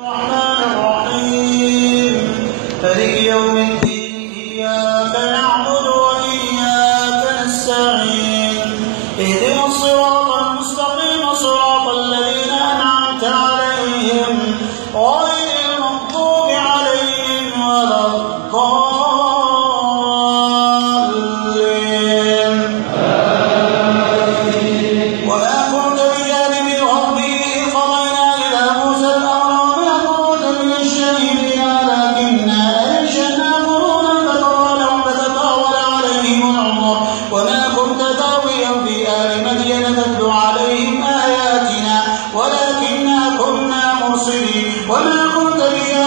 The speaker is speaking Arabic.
الرحمن الرحيم مالك يوم الدين إياك نعبد وإياك نستعين اهدنا الصراط المستقيم صراط الذين أنعمت عليهم غير المغضوب عليهم ولا الضالين وما كنت بجانب الغرب إذ قضينا إلى موسى الأمر وما كنت من الشاهدين ولكنا أنشأنا قرونا فتطاولوا فتطاول عليهم العمر وما كنت ثاويا في آل مدين تتلو عليهم آياتنا ولكنا كنا مرسلين وما كنت بجانب